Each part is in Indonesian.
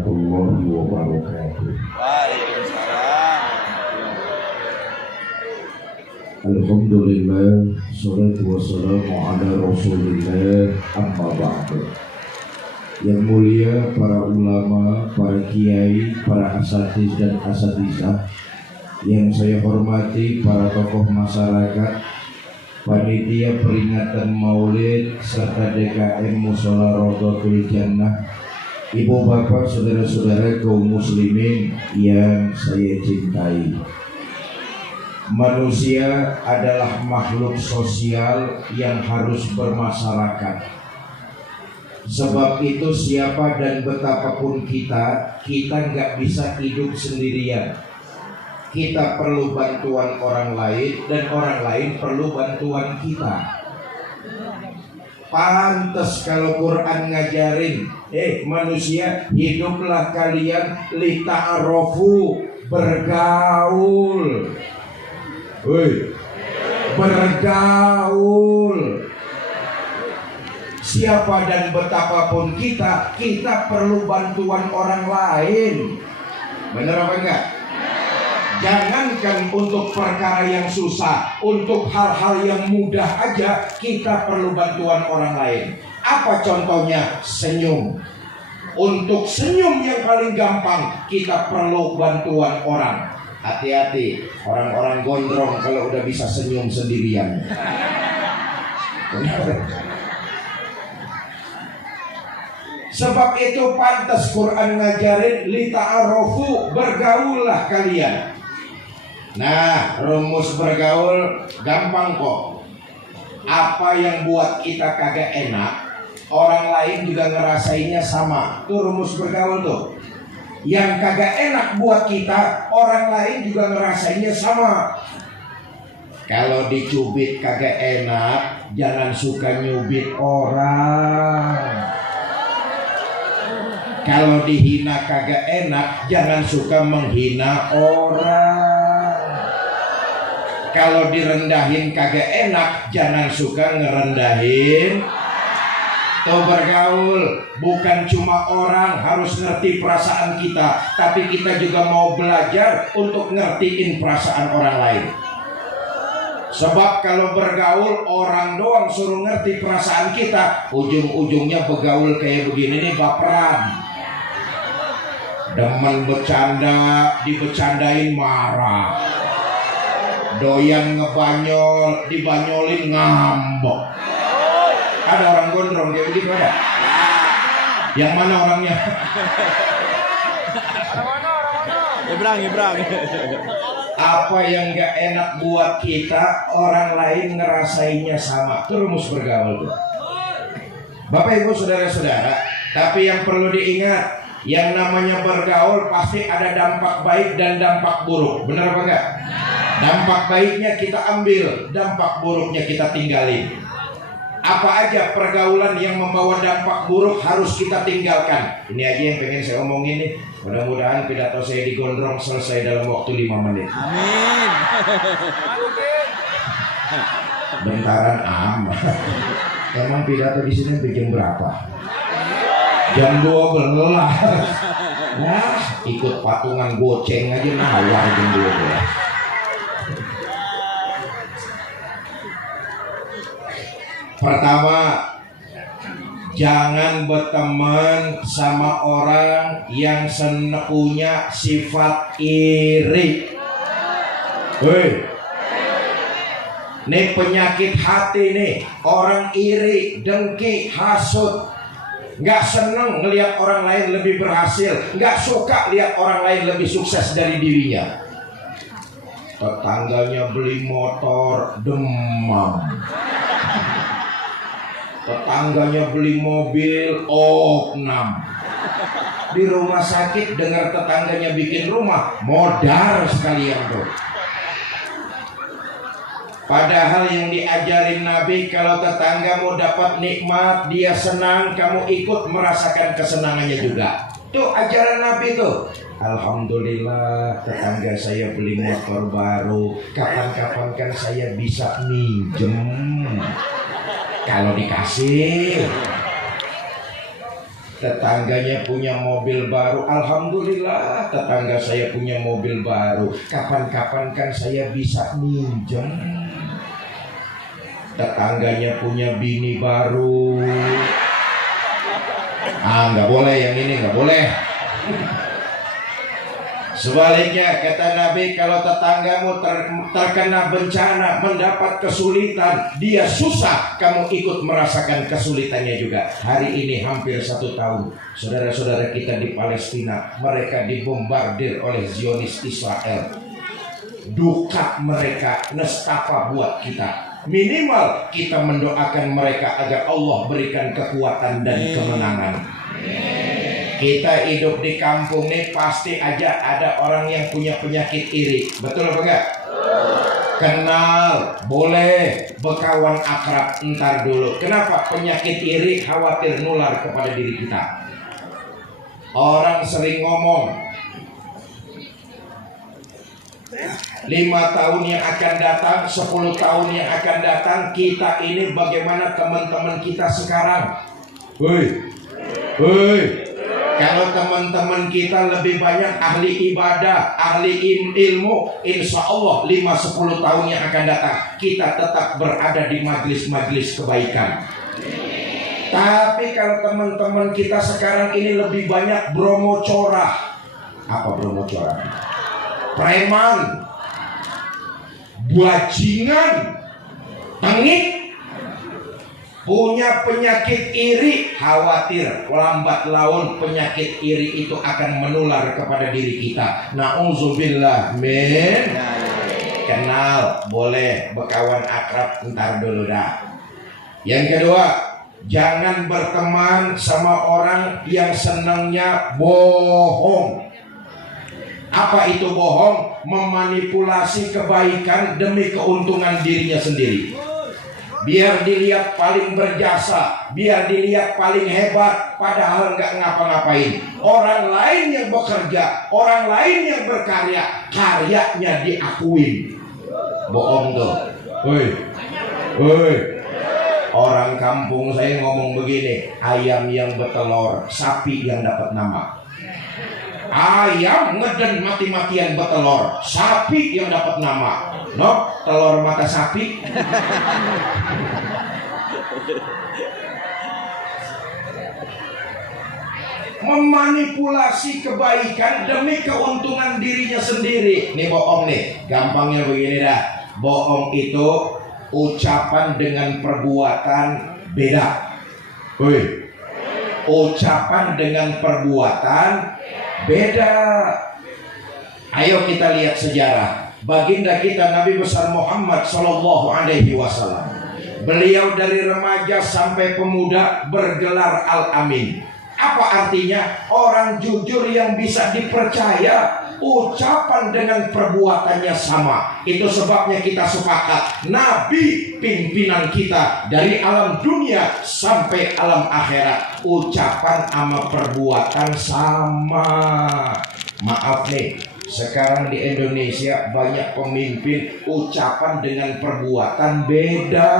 warahmatullahi wabarakatuh. Waalaikumsalam. Alhamdulillah, salatu wassalamu ala rasulillah, amma ba'du. Yang mulia para ulama, para kiai, para asatiz dan asatizah, yang saya hormati para tokoh masyarakat, panitia peringatan Maulid serta DKM Mushola Rodotul Jannah, ibu bapak, saudara-saudara kaum muslimin yang saya cintai. Manusia adalah makhluk sosial yang harus bermasyarakat. Sebab itu siapa dan betapapun kita nggak bisa hidup sendirian. Kita perlu bantuan orang lain dan orang lain perlu bantuan kita. Pantes kalau Quran ngajarin, manusia hiduplah kalian lita'arofu, bergaul. Bergaul. Siapa dan betapapun kita perlu bantuan orang lain. Benar apa enggak? Jangankan untuk perkara yang susah, untuk hal-hal yang mudah aja kita perlu bantuan orang lain. Apa contohnya? Senyum. Untuk senyum yang paling gampang kita perlu bantuan orang. Hati-hati orang-orang gondrong kalau udah bisa senyum sendirian. Sebab itu pantas Quran ngajarin lita'arofu, bergaullah kalian. Nah, rumus bergaul gampang kok. Apa yang buat kita kagak enak, orang lain juga ngerasainnya sama. Itu rumus bergaul tuh. Yang kagak enak buat kita, orang lain juga ngerasainnya sama. Kalau dicubit kagak enak, jangan suka nyubit orang. Kalau dihina kagak enak, jangan suka menghina orang. Kalau direndahin kagak enak, jangan suka ngerendahin. Tuh bergaul, bukan cuma orang harus ngerti perasaan kita, tapi kita juga mau belajar untuk ngertiin perasaan orang lain. Sebab kalau bergaul orang doang suruh ngerti perasaan kita, ujung-ujungnya bergaul kayak begini nih, baperan. Demen bercanda, dibecandain marah. Doyan ngebanyol, dibanyolin ngambek. Ada orang gondrong kayak begitu ada? Yang mana orangnya? Nyebrang. Apa yang gak enak buat kita, orang lain ngerasainnya sama. Itu rumus bergaul tuh. Bapak ibu saudara-saudara, tapi yang perlu diingat, yang namanya bergaul pasti ada dampak baik dan dampak buruk. Benar apa enggak? Dampak baiknya kita ambil, dampak buruknya kita tinggalin. Apa aja pergaulan yang membawa dampak buruk harus kita tinggalkan. Ini aja yang pengen saya omongin nih. Mudah-mudahan pidato saya di Gondrong selesai dalam waktu 5 menit. Amin. Bentaran amat. Emang pidato di sini sampai jam berapa? Jam 12. Nah, ikut patungan goceng aja nawar jam 12. Pertama, jangan berteman sama orang yang punya sifat iri. Nih penyakit hati nih, orang iri, dengki, hasut. Nggak seneng ngelihat orang lain lebih berhasil, nggak suka lihat orang lain lebih sukses dari dirinya. Tetangganya beli motor, demam. Tetangganya beli mobil, opnam. Di rumah sakit dengar tetangganya bikin rumah, modar sekalian tuh. Padahal yang diajarin Nabi, kalau tetangga mau dapat nikmat, dia senang, kamu ikut merasakan kesenangannya juga. Tuh ajaran Nabi tuh. Alhamdulillah tetangga saya beli motor baru, kapan-kapan kan saya bisa minjem kalau dikasih. Tetangganya punya mobil baru, alhamdulillah tetangga saya punya mobil baru. Kapan-kapan kan saya bisa minjem. Tetangganya punya bini baru. Nggak boleh yang ini, nggak boleh. Sebaliknya kata Nabi, kalau tetanggamu terkena bencana, mendapat kesulitan, dia susah, kamu ikut merasakan kesulitannya juga. Hari ini hampir 1 tahun, saudara-saudara kita di Palestina, mereka dibombardir oleh Zionis Israel. Duka mereka nestapa buat kita. Minimal kita mendoakan mereka agar Allah berikan kekuatan dan kemenangan. Kita hidup di kampung nih, pasti aja ada orang yang punya penyakit iri. Betul apa enggak? Kenal, boleh, berkawan akrab, entar dulu. Kenapa? Penyakit iri khawatir nular kepada diri kita. Orang sering ngomong, 5 tahun yang akan datang, 10 tahun yang akan datang, kita ini bagaimana teman-teman kita sekarang? Woi, kalau teman-teman kita lebih banyak ahli ibadah, ahli ilmu, insya Allah 5-10 tahun yang akan datang kita tetap berada di majlis-majlis kebaikan. Tapi kalau teman-teman kita sekarang ini lebih banyak bromo corah. Apa bromo corah? Preman, bajingan, tengik, punya penyakit iri, khawatir lambat laun penyakit iri itu akan menular kepada diri kita. Na'udzubillah min. Kenal, boleh, berkawan akrab, entar dulu dah. Yang kedua, jangan berteman sama orang yang senangnya bohong. Apa itu bohong? Memanipulasi kebaikan demi keuntungan dirinya sendiri. Biar dilihat paling berjasa, biar dilihat paling hebat, padahal nggak ngapa-ngapain. Orang lain yang bekerja, orang lain yang berkarya, karyanya diakuin. Bohong tuh. Woi. Orang kampung saya ngomong begini, ayam yang bertelur, sapi yang dapat nama. Ayam ngeden mati-matian bertelur, sapi yang dapat nama. No, telur mata sapi. Memanipulasi kebaikan demi keuntungan dirinya sendiri. Nih bohong nih, gampangnya begini dah. Bohong itu ucapan dengan perbuatan beda. Ucapan dengan perbuatan beda. Ayo kita lihat sejarah baginda kita Nabi besar Muhammad Sallallahu Alaihi Wasallam. Beliau dari remaja sampai pemuda bergelar Al-Amin. Apa artinya? Orang jujur yang bisa dipercaya, ucapan dengan perbuatannya sama. Itu sebabnya kita sepakat Nabi pimpinan kita dari alam dunia sampai alam akhirat, ucapan sama perbuatan sama. Maaf nih, sekarang di Indonesia banyak pemimpin ucapan dengan perbuatan beda.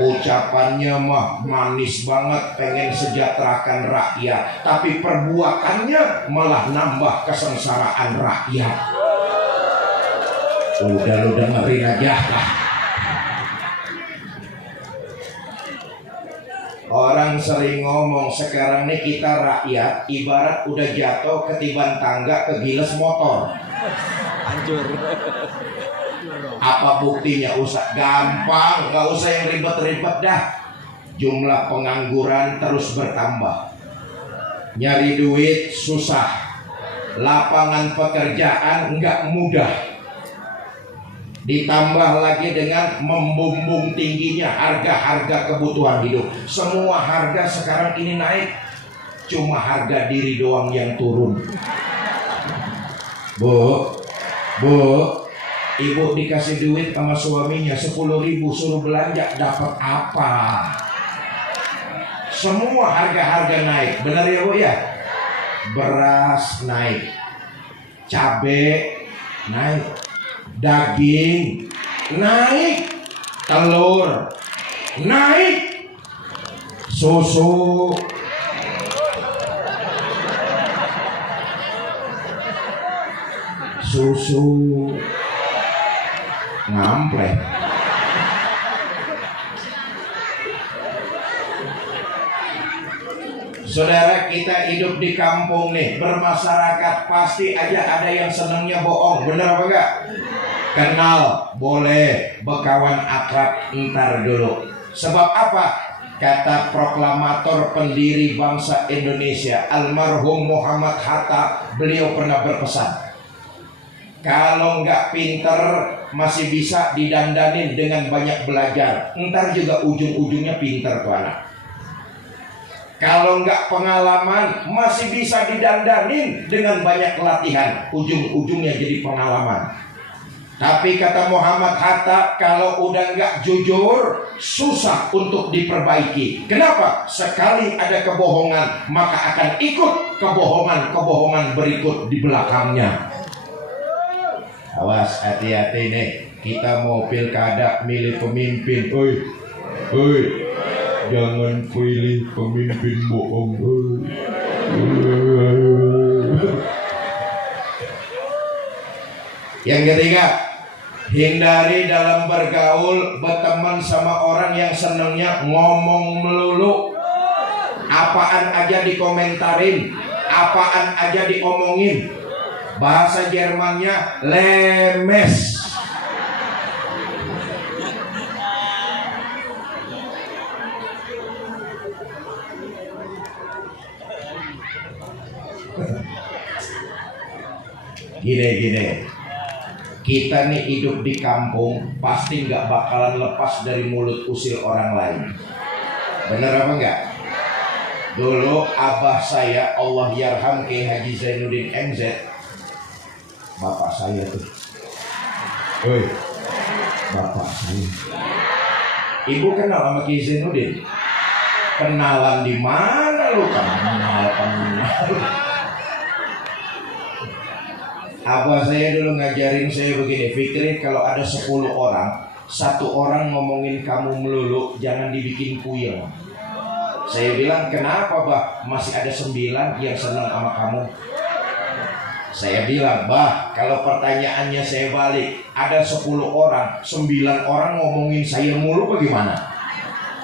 Ucapannya mah manis banget, pengen sejahterakan rakyat, tapi perbuatannya malah nambah kesengsaraan rakyat. Udah lu dengerin aja. Orang sering ngomong sekarang nih kita rakyat ibarat udah jatuh ketiban tangga kegiles motor. Hancur. Apa buktinya? Usah gampang, nggak usah yang ribet-ribet dah. Jumlah pengangguran terus bertambah. Nyari duit susah. Lapangan pekerjaan nggak mudah. Ditambah lagi dengan membumbung tingginya harga-harga kebutuhan hidup. Semua harga sekarang ini naik. Cuma harga diri doang yang turun. Bu, ibu dikasih duit sama suaminya 10.000 suruh belanja, dapat apa? Semua harga-harga naik. Benar ya Bu ya? Beras naik, cabai naik, daging naik, telur naik. susu, susu, ngamplek. Saudara, kita hidup di kampung nih, bermasyarakat, pasti aja ada yang senangnya bohong, bener apa enggak? Kenal boleh, berkawan akrab ntar dulu. Sebab apa? Kata proklamator pendiri bangsa Indonesia almarhum Muhammad Hatta, beliau pernah berpesan, kalau nggak pinter masih bisa didandanin dengan banyak belajar, ntar juga ujung-ujungnya pinter tuh anak. Kalau nggak pengalaman masih bisa didandanin dengan banyak latihan, ujung-ujungnya jadi pengalaman. Tapi kata Muhammad Hatta, kalau udah nggak jujur, susah untuk diperbaiki. Kenapa? Sekali ada kebohongan, maka akan ikut kebohongan-kebohongan berikut di belakangnya. Awas, hati-hati nih. Kita mau pilkada milih pemimpin. Oi, jangan pilih pemimpin bohong. Yang ketiga, hindari dalam bergaul, berteman sama orang yang senangnya ngomong melulu. Apaan aja dikomentarin, apaan aja diomongin. Bahasa Jermannya lemes. Gini, kita nih hidup di kampung pasti nggak bakalan lepas dari mulut usil orang lain. Bener apa enggak? Dulu abah saya, Allah yarham, Kiai Haji Zainuddin MZ, bapak saya tuh. Woi, bapak saya. Ibu kenal sama Kiai Zainuddin? Kenalan di mana lu? Kenal. Abah saya dulu ngajarin saya begini, Fikri, kalau ada 10 orang, 1 orang ngomongin kamu melulu, jangan dibikin puyeng. Saya bilang, kenapa bah? Masih ada 9 yang senang sama kamu. Saya bilang, bah, kalau pertanyaannya saya balik, ada 10 orang, 9 orang ngomongin saya mulu bagaimana?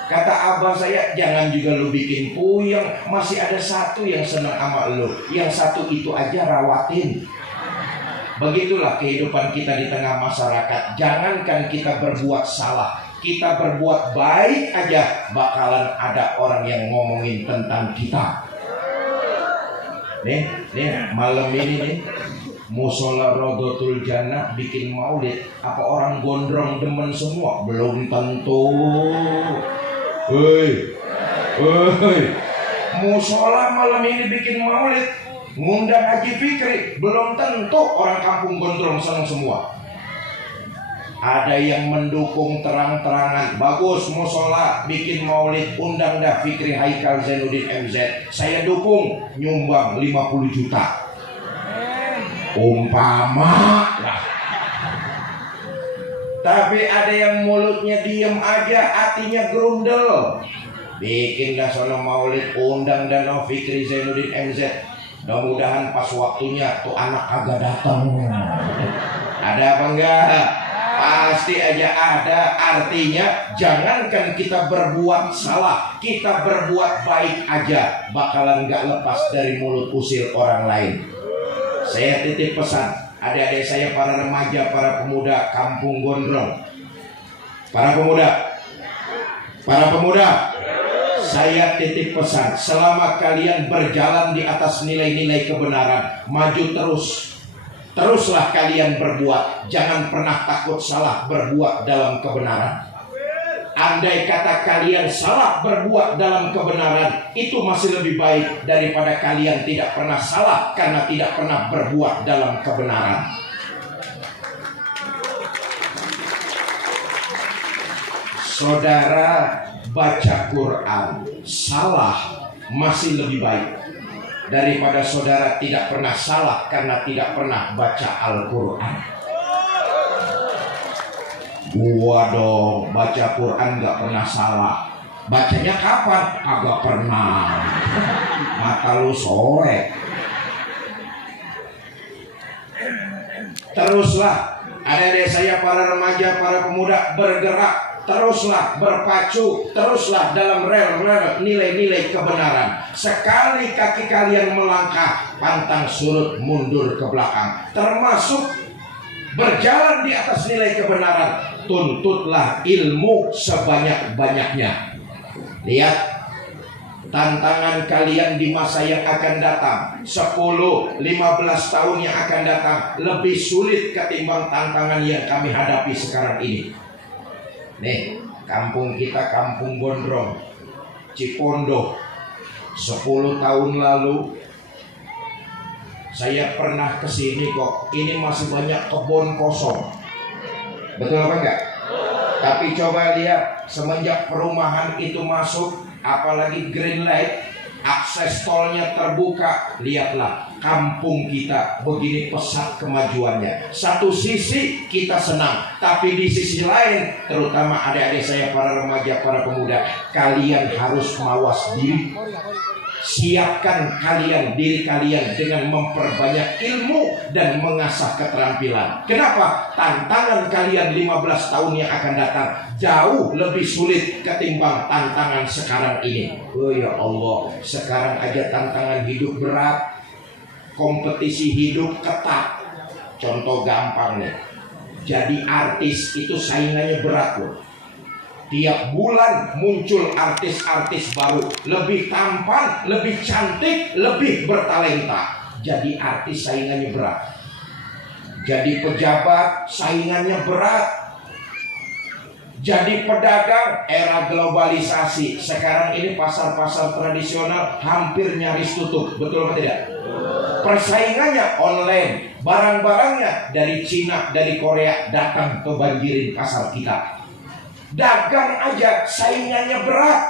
Kata abah saya, jangan juga lu bikin puyeng, masih ada 1 yang senang sama lu, yang 1 itu aja rawatin. Begitulah kehidupan kita di tengah masyarakat. Jangankan kita berbuat salah, kita berbuat baik aja bakalan ada orang yang ngomongin tentang kita. Nih malam ini nih Musola Rodotul Jannah bikin maulid. Apa orang gondrong demen semua? Belum tentu. Hei, Musola malam ini bikin maulid, ngundang Haji Fikri, belum tentu orang kampung gondrong senang semua. Ada yang mendukung terang-terangan, bagus musola bikin maulid, undang dah Fikri Haikal Zainuddin MZ, saya dukung, nyumbang 50 juta. Umpama lah. Tapi ada yang mulutnya diem aja, hatinya grundel. Bikin dah sono maulid, undang dan Fikri Zainuddin MZ. Mudah-mudahan pas waktunya tuh anak kagak datang. Ada apa enggak? Pasti aja ada. Artinya jangankan kita berbuat salah, kita berbuat baik aja bakalan enggak lepas dari mulut usil orang lain. Saya titip pesan adik-adik saya, para remaja, para pemuda kampung gondrong, para pemuda, saya titip pesan, selama kalian berjalan di atas nilai-nilai kebenaran, maju teruslah kalian berbuat, jangan pernah takut salah berbuat dalam kebenaran. Andai kata kalian salah berbuat dalam kebenaran, itu masih lebih baik daripada kalian tidak pernah salah karena tidak pernah berbuat dalam kebenaran. Saudara baca Quran salah masih lebih baik daripada saudara tidak pernah salah karena tidak pernah baca Al-Quran. Gua dong baca Quran gak pernah salah, Bacanya kapan? Agak pernah. Mata lu soek. Teruslah adik-adik saya, para remaja, para pemuda, bergerak. Teruslah berpacu, teruslah dalam rel-rel nilai-nilai kebenaran. Sekali kaki kalian melangkah, pantang surut mundur ke belakang. Termasuk berjalan di atas nilai kebenaran. Tuntutlah ilmu sebanyak-banyaknya. Lihat tantangan kalian di masa yang akan datang, 10-15 tahun yang akan datang, lebih sulit ketimbang tantangan yang kami hadapi sekarang ini. Nih, kampung kita Kampung Gondrong, Cipondoh. 10 tahun lalu saya pernah kesini kok. Ini masih banyak kebun kosong. Betul apa enggak? Tapi coba lihat, semenjak perumahan itu masuk, apalagi green light, akses tolnya terbuka, lihatlah kampung kita begini pesat kemajuannya. Satu sisi kita senang, tapi di sisi lain, terutama adik-adik saya, para remaja, para pemuda, kalian harus mawas diri. Siapkan diri kalian dengan memperbanyak ilmu dan mengasah keterampilan. Kenapa? Tantangan kalian 15 tahun yang akan datang jauh lebih sulit ketimbang tantangan sekarang ini. Oh ya Allah, sekarang aja tantangan hidup berat, kompetisi hidup ketat. Contoh gampang nih, jadi artis itu saingannya berat loh. Tiap bulan muncul artis-artis baru, lebih tampan, lebih cantik, lebih bertalenta. Jadi artis saingannya berat. Jadi pejabat saingannya berat. Jadi pedagang, era globalisasi. Sekarang ini pasar-pasar tradisional hampir nyaris tutup. Betul atau tidak? Persaingannya online. Barang-barangnya dari Cina, dari Korea datang ke banjirin pasar kita. Dagang aja saingannya berat.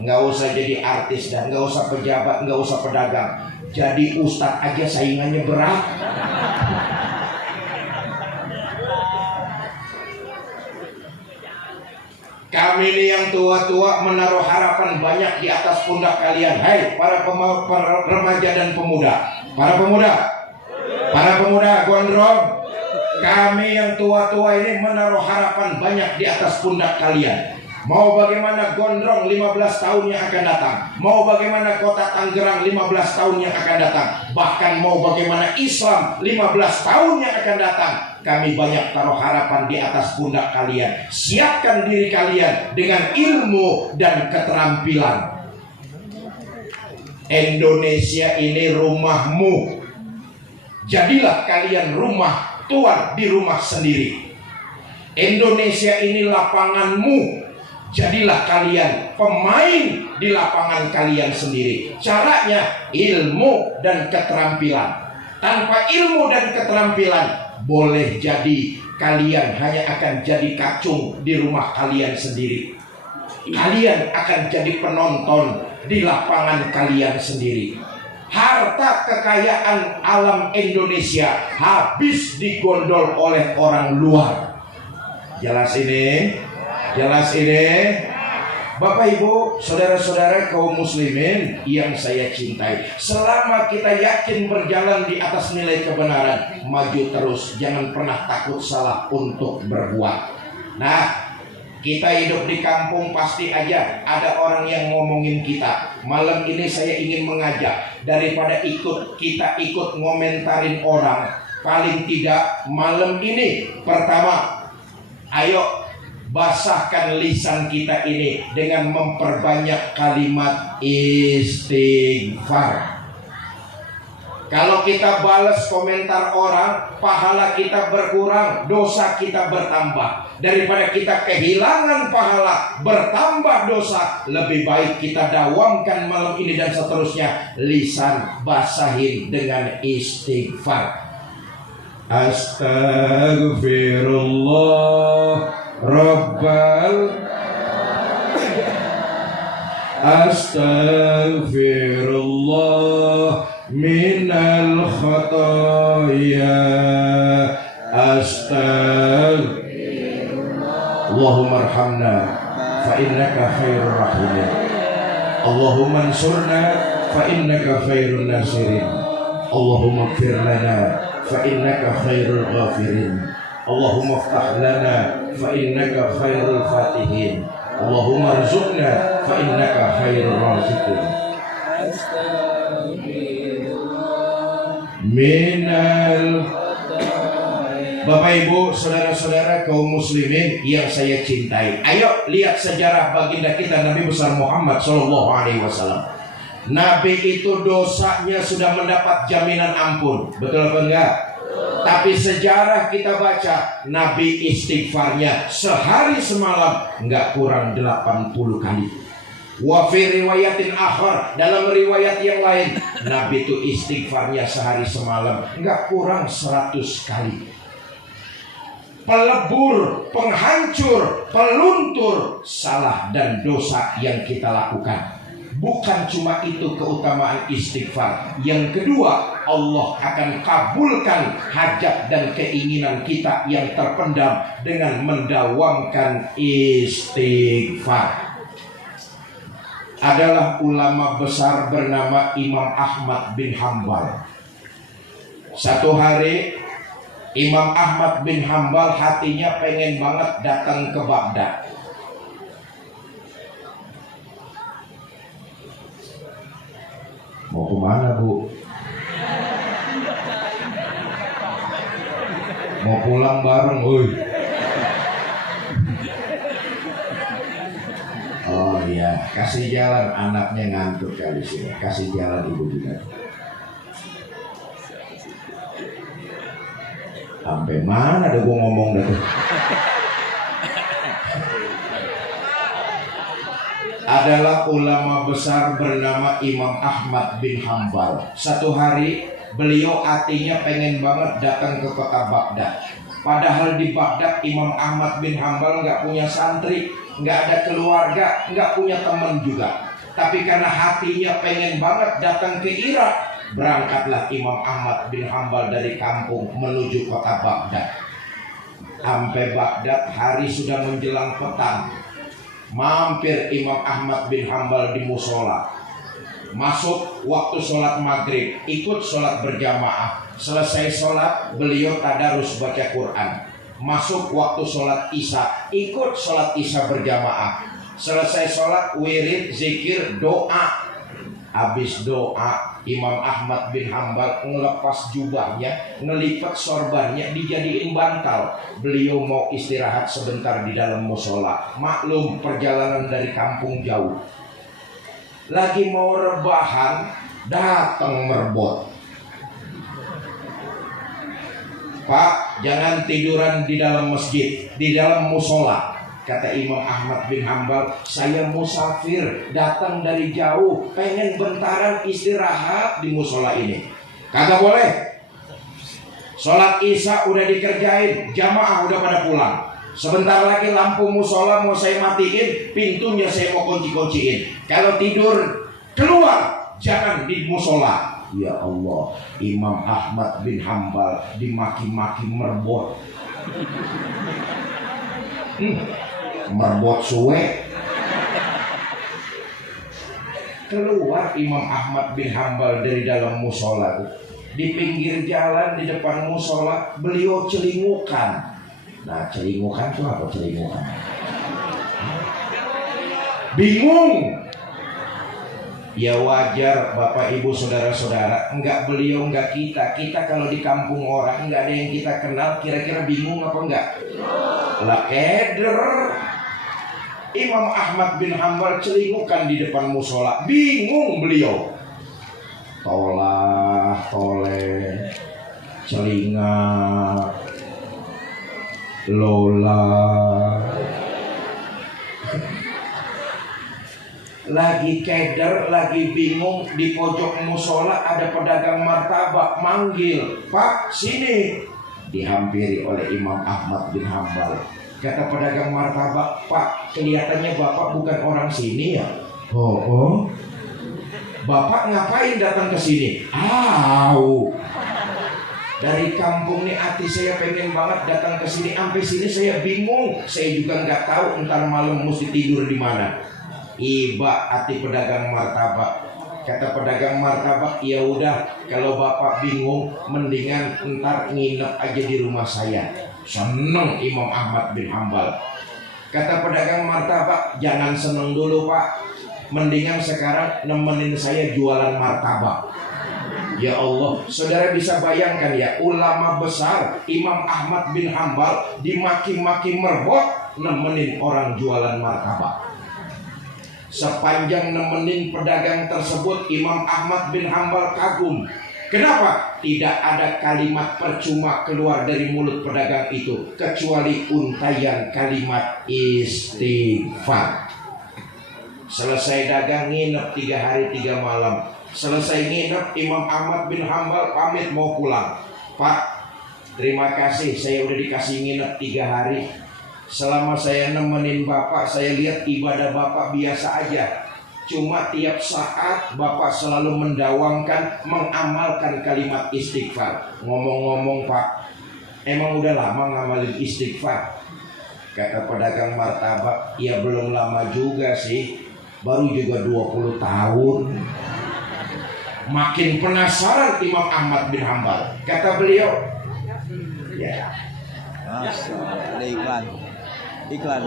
Nggak usah jadi artis dan nggak usah pejabat, nggak usah pedagang. Jadi ustadz aja saingannya berat. Kami ini yang tua-tua menaruh harapan banyak di atas pundak kalian. Hai para remaja dan pemuda. Para pemuda gondrong. Kami yang tua-tua ini menaruh harapan banyak di atas pundak kalian. Mau bagaimana Gondrong 15 tahun yang akan datang, mau bagaimana kota Tangerang 15 tahun yang akan datang, bahkan mau bagaimana Islam 15 tahun yang akan datang, kami banyak taruh harapan di atas pundak kalian. Siapkan diri kalian dengan ilmu dan keterampilan. Indonesia ini rumahmu. Jadilah kalian rumah tuan di rumah sendiri. Indonesia ini lapanganmu. Jadilah kalian pemain di lapangan kalian sendiri. Caranya ilmu dan keterampilan. Tanpa ilmu dan keterampilan, boleh jadi kalian hanya akan jadi kacung di rumah kalian sendiri. Kalian akan jadi penonton di lapangan kalian sendiri. Harta kekayaan alam Indonesia habis digondol oleh orang luar. Jelas ini? Jelas ini? Bapak Ibu, saudara-saudara kaum muslimin yang saya cintai, selama kita yakin berjalan di atas nilai kebenaran, maju terus, jangan pernah takut salah untuk berbuat. Nah, kita hidup di kampung pasti aja ada orang yang ngomongin kita. Malam ini saya ingin mengajak, daripada kita ikut ngomentarin orang, paling tidak malam ini pertama, ayo basahkan lisan kita ini dengan memperbanyak kalimat istighfar. Kalau kita balas komentar orang, pahala kita berkurang, dosa kita bertambah. Daripada kita kehilangan pahala, bertambah dosa, lebih baik kita dawamkan malam ini dan seterusnya, lisan basahin dengan istighfar. Astagfirullah Rabbal Astagfirullah minal khataya. Astagfirullah Allahumma arhamna fa innaka khairur rahimin. Allahumma ansurna fa innaka khairun nasirin. Allahumma ighfir lana fa innaka khairul ghafirin. Allahumma iftah lana fa innaka khairul fatihin. Allahumma arzuqna fa innaka khairur raziqin. Minal. Bapak Ibu, saudara-saudara kaum muslimin yang saya cintai, ayo lihat sejarah baginda kita Nabi besar Muhammad SAW. Nabi itu dosanya sudah mendapat jaminan ampun, betul apa enggak? Tapi sejarah kita baca, Nabi istighfarnya sehari semalam enggak kurang 80 kali. Wa fi riwayatin akhar, dalam riwayat yang lain, Nabi itu istighfarnya sehari semalam enggak kurang 100 kali. Pelebur, penghancur, peluntur salah dan dosa yang kita lakukan. Bukan cuma itu keutamaan istighfar. Yang kedua, Allah akan kabulkan hajat dan keinginan kita yang terpendam dengan mendawamkan istighfar. Adalah ulama besar bernama Imam Ahmad bin Hambal. Satu hari Imam Ahmad bin Hambal hatinya pengen banget datang ke Baghdad. Mau kemana, Bu? Mau pulang bareng, woi. Oh iya, kasih jalan, anaknya ngantuk kali sini. Kasih jalan ibu juga. Sampai mana ada gua ngomong dah tuh. Adalah ulama besar bernama Imam Ahmad bin Hambal. Satu hari beliau hatinya pengen banget datang ke kota Baghdad. Padahal di Baghdad Imam Ahmad bin Hambal nggak punya santri, nggak ada keluarga, nggak punya teman juga. Tapi karena hatinya pengen banget datang ke Irak, berangkatlah Imam Ahmad bin Hambal dari kampung menuju kota Baghdad. Sampai Baghdad hari sudah menjelang petang. Mampir Imam Ahmad bin Hambal di musola. Masuk waktu sholat maghrib, ikut sholat berjamaah. Selesai sholat, beliau tadarus baca Quran. Masuk waktu sholat isya, ikut sholat isya berjamaah. Selesai sholat, wirid, zikir, doa. Habis doa, Imam Ahmad bin Hambal ngelepas jubahnya, ngelipat sorbannya, dijadiin bantal. Beliau mau istirahat sebentar di dalam musola. Maklum perjalanan dari kampung jauh. Lagi mau rebahan, datang merbot. Pak, jangan tiduran di dalam masjid, di dalam musola. Kata Imam Ahmad bin Hambal, saya musafir, datang dari jauh, pengen bentaran istirahat di musola ini. Kagak boleh. Sholat isya udah dikerjain, jamaah udah pada pulang. Sebentar lagi lampu musola mau saya matiin, pintunya saya mau kunci-kunciin. Kalau tidur, keluar, jangan di musola. Ya Allah, Imam Ahmad bin Hambal dimaki-maki merbot. Merbot suwe. Keluar Imam Ahmad bin Hambal dari dalam musola. Di pinggir jalan di depan musola beliau celingukan. Nah, celingukan itu apa celingukan? Bingung. Ya wajar Bapak Ibu saudara-saudara, enggak beliau enggak kita. Kita kalau di kampung orang enggak ada yang kita kenal, kira-kira bingung apa enggak? Lah keder. Imam Ahmad bin Hambal celingukan di depan musola, bingung beliau. Tolah, toleh, celingak, lola. Lagi keder, lagi bingung, di pojok musola ada pedagang martabak manggil, Pak sini. Dihampiri oleh Imam Ahmad bin Hambal. Kata pedagang martabak, Pak kelihatannya Bapak bukan orang sini ya. Oh. Bapak ngapain datang ke sini? Dari kampung nih hati saya pengen banget datang ke sini. Sampai sini saya bingung. Saya juga nggak tahu ntar malam mesti tidur di mana. Iba hati pedagang martabak. Kata pedagang martabak, ya udah kalau bapak bingung, mendingan ntar nginep aja di rumah saya. Seneng Imam Ahmad bin Hambal. Kata pedagang martabak, jangan seneng dulu pak. Mendingan sekarang nemenin saya jualan martabak. Ya Allah, saudara bisa bayangkan ya, ulama besar Imam Ahmad bin Hambal dimaki-maki merbot nemenin orang jualan martabak. Sepanjang nemenin pedagang tersebut, Imam Ahmad bin Hambal kagum. Kenapa? Tidak ada kalimat percuma keluar dari mulut pedagang itu kecuali untayan kalimat istighfar. Selesai dagang nginep 3 hari 3 malam. Selesai nginep, Imam Ahmad bin Hambal pamit mau pulang. Pak, terima kasih saya udah dikasih nginep 3 hari. Selama saya nemenin bapak, saya lihat ibadah bapak biasa aja. Cuma tiap saat bapak selalu mendawamkan, mengamalkan kalimat istighfar. Ngomong-ngomong pak, emang udah lama ngamalin istighfar? Kata pedagang martabak, ya belum lama juga sih, baru juga 20 tahun. Makin penasaran Imam Ahmad bin Hambal. Kata beliau, ya, Ada iklan. Iklan.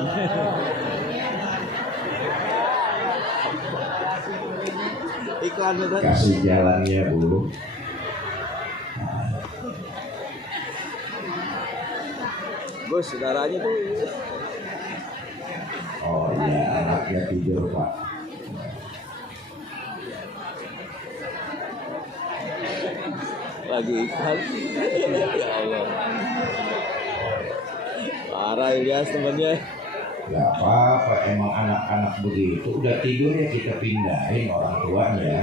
Iklan betul. kasih jalannya dulu. Bos, saudaranya tuh. Oh iya, anaknya tidur pak. Lagi iklan. Ya Allah. Parah Ilyas temannya. Gak apa-apa, emang anak-anak begitu. Udah tidur ya kita pindahin orang tuanya.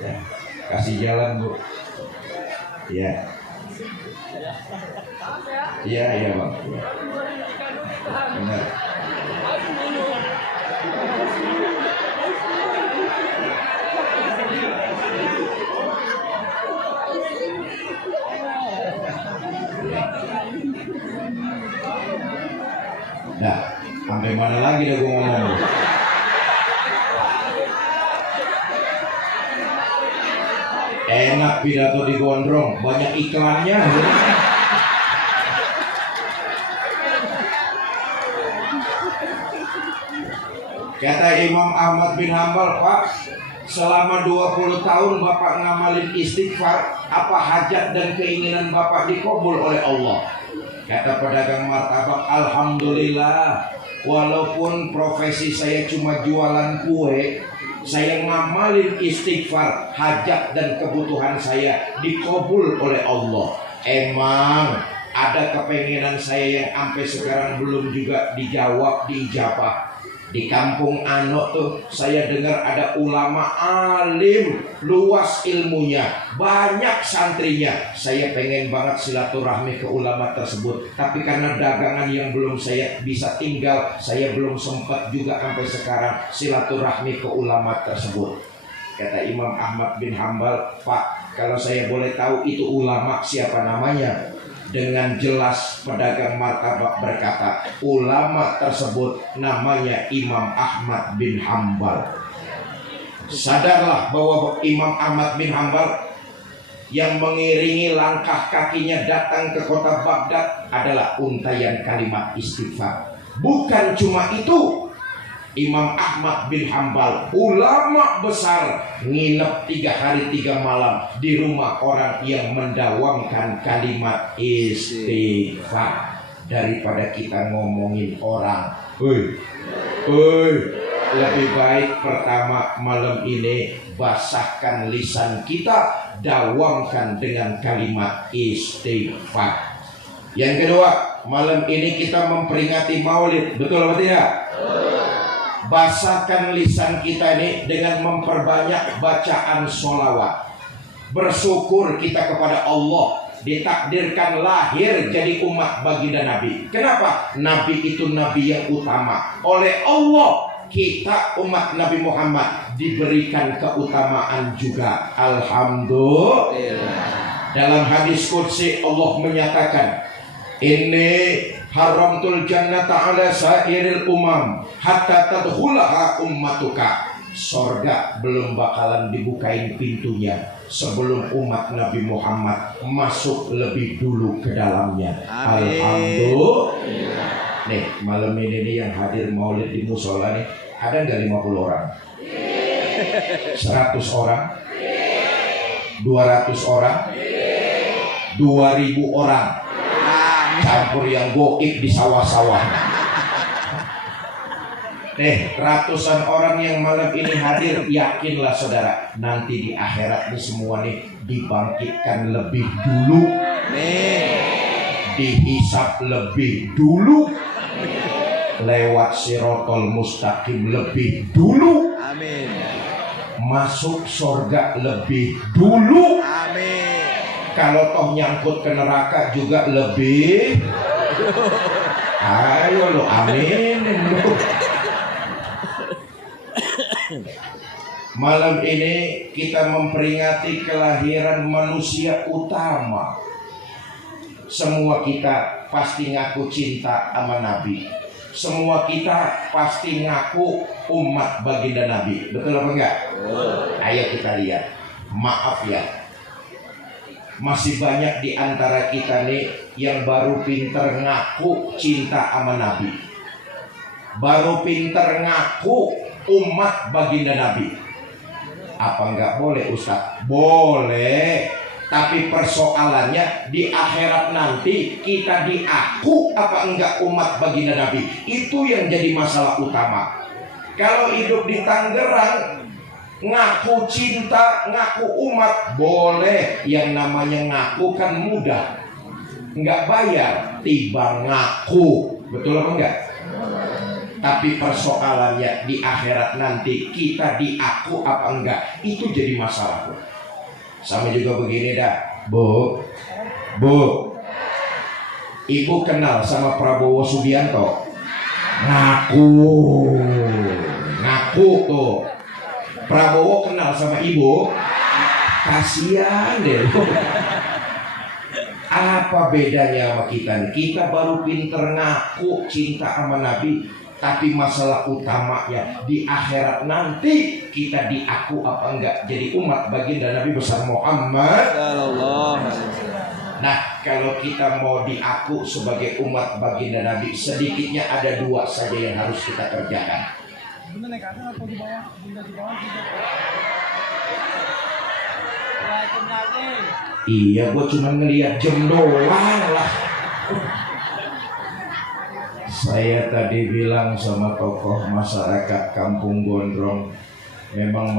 Ya, kasih jalan bu. Ya. Iya iya bang. Ya. Benar. Nah, sampai mana lagi dah gue ngomong? Enak pidato di Gondrong, banyak iklannya. Kata Imam Ahmad bin Hambal, Pak, selama 20 tahun Bapak ngamalin istighfar, apa hajat dan keinginan Bapak dikabul oleh Allah? Kata pedagang martabak, alhamdulillah, walaupun profesi saya cuma jualan kue, saya ngamalin istighfar, hajat dan kebutuhan saya dikabul oleh Allah. Emang ada kepengenan saya yang sampai sekarang belum juga dijawab, diijabah. Di kampung Ano tuh saya dengar ada ulama alim, luas ilmunya, banyak santrinya. Saya pengen banget silaturahmi ke ulama tersebut, tapi karena dagangan yang belum saya bisa tinggal, saya belum sempat juga sampai sekarang silaturahmi ke ulama tersebut. Kata Imam Ahmad bin Hambal, Pak, kalau saya boleh tahu itu ulama siapa namanya? Dengan jelas pedagang martabak berkata, ulama tersebut namanya Imam Ahmad bin Hambal. Sadarlah bahwa Imam Ahmad bin Hambal yang mengiringi langkah kakinya datang ke kota Baghdad adalah untayan kalimat istighfar. Bukan cuma itu, Imam Ahmad bin Hambal, ulama besar, nginep 3 hari 3 malam di rumah orang yang mendawamkan kalimat istighfar. Daripada kita ngomongin orang, lebih baik pertama malam ini basahkan lisan kita, dawamkan dengan kalimat istighfar. Yang kedua, malam ini kita memperingati Maulid, betul atau tidak? Basahkan lisan kita ini dengan memperbanyak bacaan sholawat. Bersyukur kita kepada Allah ditakdirkan lahir jadi umat baginda Nabi. Kenapa? Nabi itu nabi yang utama. Oleh Allah kita umat Nabi Muhammad diberikan keutamaan juga. Alhamdulillah. Dalam hadis qudsi Allah menyatakan, "Inni haramtul jannata ala sairil umam hatta tadkhulaha ummatuka." Sorga belum bakalan dibukain pintunya sebelum umat Nabi Muhammad masuk lebih dulu ke dalamnya. Amin. Alhamdulillah. Nih malam ini nih yang hadir maulid di musola nih, ada nggak 50 orang? 100 orang? 200 orang? 2000 orang? Campur yang goib di sawah-sawah. Ratusan orang yang malam ini hadir, yakinlah saudara, nanti di akhirat ini semua nih dibangkitkan lebih dulu, dihisab lebih dulu, lewat sirotol mustaqim lebih dulu, Amin. masuk surga lebih dulu. Amin. Kalau toh nyangkut ke neraka juga lebih. Ayo lo amin lo. Malam ini kita memperingati kelahiran manusia utama. Semua kita pasti ngaku cinta sama Nabi. Semua kita pasti ngaku umat baginda Nabi. Betul apa enggak? Ayo kita lihat. Maaf ya, masih banyak di antara kita nih yang baru pinter ngaku cinta sama Nabi, baru pinter ngaku umat baginda Nabi. Apa enggak boleh Ustaz? Boleh. Tapi persoalannya di akhirat nanti kita diaku apa enggak umat baginda Nabi. Itu yang jadi masalah utama. Kalau hidup di Tangerang, ngaku cinta, ngaku umat boleh. Yang namanya ngaku kan mudah, enggak bayar, tiba ngaku. Betul apa enggak? Tapi persoalannya di akhirat nanti kita diaku apa enggak, itu jadi masalah. Sama juga begini dah, Bu, Ibu kenal sama Prabowo Subianto? Ngaku tuh. Prabowo kenal sama Ibu? Kasihan deh. Apa bedanya sama kita nih? Kita baru pinter ngaku cinta sama Nabi, tapi masalah utamanya di akhirat nanti kita diaku apa enggak jadi umat baginda Nabi besar Muhammad. Nah, kalau kita mau diaku sebagai umat baginda Nabi, sedikitnya ada dua saja yang harus kita kerjakan. Iya, gue cuma ngeliat jam doang lah. Saya tadi bilang sama tokoh masyarakat Kampung Gondrong, memang